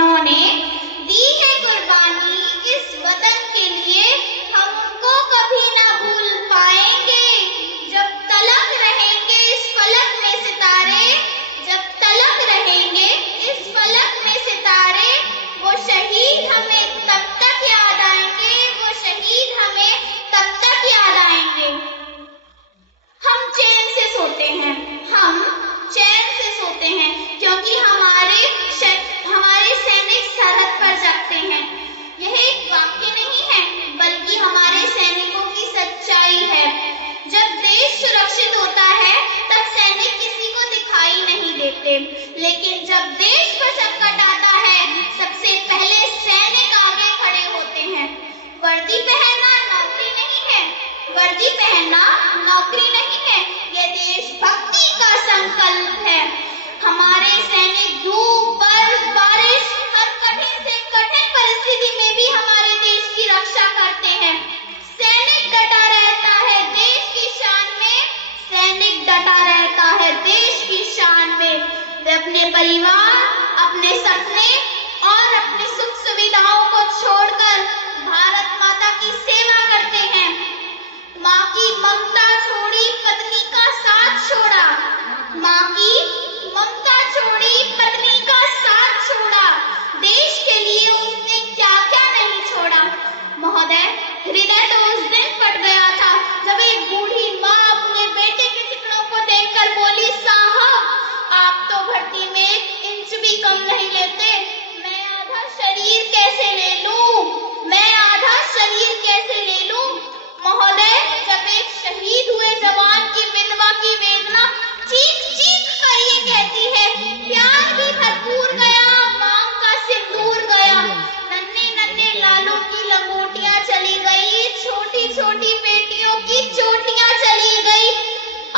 जिन्होंने दी है कुर्बानी इस वतन के लिए, हम उनको कभी ना भूल पाएंगे। जब तलक रहेंगे इस फलक में सितारे, जब तलक रहेंगे इस फलक में सितारे, वो शहीद हमें तब तक याद आएंगे, वो शहीद हमें तब तक याद आएंगे। हम चैन से सोते हैं, हम चैन से सोते हैं, क्योंकि हमारे सैनिक सरहद पर जगते हैं। यह एक वाक्य नहीं है, बल्कि हमारे सैनिकों की सच्चाई है। जब देश सुरक्षित होता है तब सैनिक किसी को दिखाई नहीं देते, लेकिन जब देश पर संकट आता है सबसे पहले सैनिक आगे खड़े होते हैं। वर्दी पहनना नौकरी नहीं है, वर्दी पहनना नौकरी नहीं है, यह देशभक्ति का संकल्प है। हमारे सैनिक धूप, बर्फ, बारिश, हर कठिन से कठिन परिस्थिति में भी हमारे देश की रक्षा करते हैं। सैनिक डटा रहता है देश की शान में, सैनिक डटा रहता है देश की शान में। वे अपने परिवार, अपने सपने और अपनी सुख सुविधाओं को छोड़कर भारत माता की सेवा करते हैं। माँ की ममता छोड़ी, पत्नी का साथ छोड़ा, माँ की ममता छोड़ी, पत्नी का साथ छोड़ा, देश के लिए उसने क्या क्या नहीं छोड़ा। महोदय, हृदय तो उस दिन फट गया था जब एक बूढ़ी माँ अपने बेटे के चिकनों को देखकर बोली, साहब आप तो भर्ती में 1 इंच भी कम नहीं लेते, मैं आधा शरीर कैसे ले लूं, मैं आधा शरीर कैसे ले लूं। महोदय, जब एक शहीद हुए जवान की विधवा की वेदना चीख चीख कर ये कहती है, प्यार भी भरपूर गया, मांग का सिंदूर गया, नन्हे नन्हे लालों की लंगोटियां चली गई, छोटी छोटी बेटियों की चोटियां चली गई।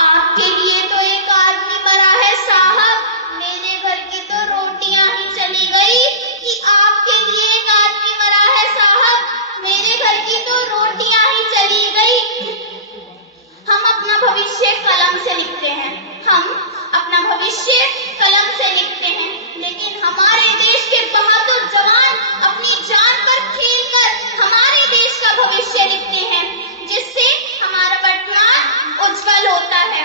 आपके लिए तो एक आदमी मरा है साहब, मेरे घर की तो रोटियां ही चली गई। कि आपके लिए एक आदमी मरा है साहब, मेरे घर की तो रोटियां ही चली गई। हम अपना भविष्य कलम से लिखते हैं, हम अपना भविष्य कलम से लिखते हैं, लेकिन हमारे देश के बहादुर जवान अपनी जान पर खेलकर हमारे देश का भविष्य लिखते हैं, जिससे हमारा वर्तमान उज्जवल होता है।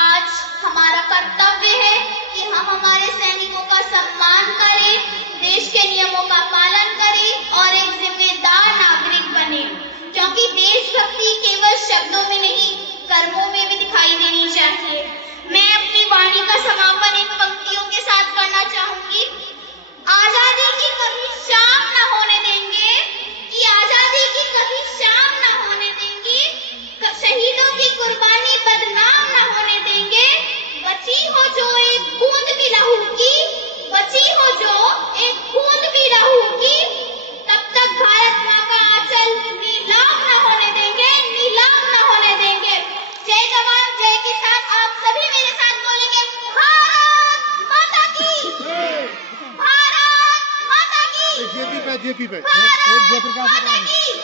आज हमारा कर्तव्य है कि हम हमारे सैनिकों का सम्मान करें, देश के नियमों का पालन करें और एक जिम्मेदार नागरिक बने, क्योंकि देशभक्ति केवल शब्दों में नहीं, कर्मों में भी दिखाई देनी चाहिए। मैं अपनी वाणी का समापन इन पंक्तियों के साथ करना चाहूंगी। आजादी की कभी शाम न होने देंगे, कि आजादी की कभी शाम न होने देंगे, शहीदों की कुर्बानी बदनाम न होने देंगे। बची हो जो एक बूंद भी लहू की, बची हो जो एक बूंद भी लहू की, तब तक भारत माँ का आंचल नीलाम न होने देंगे, नीलाम न होने देंगे। जय जवान, जय किसान। आप सभी मेरे साथ बोलेंगे, भारत माता की, भारत माता की, भारत माता की।